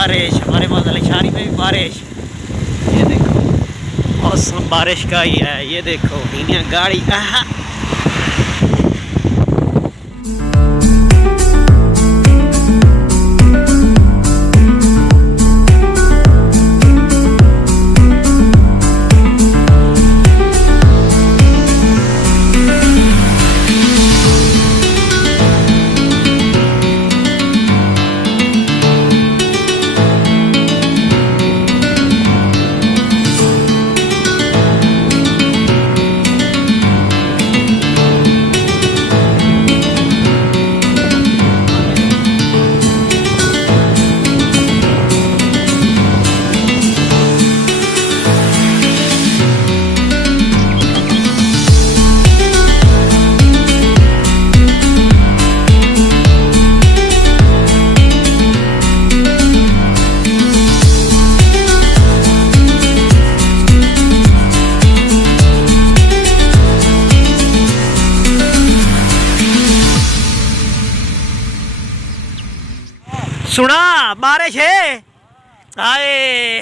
बारिश, हमारे मौजा लशारी में भी बारिश। ये देखो मौसम बारिश का ही है। ये देखो इन्हें गाड़ी सुना बारिश है आए।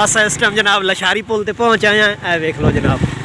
अस इस टाइम जनाब लशारी पुल ते पहुंच आए हैं। ए देख लो जनाब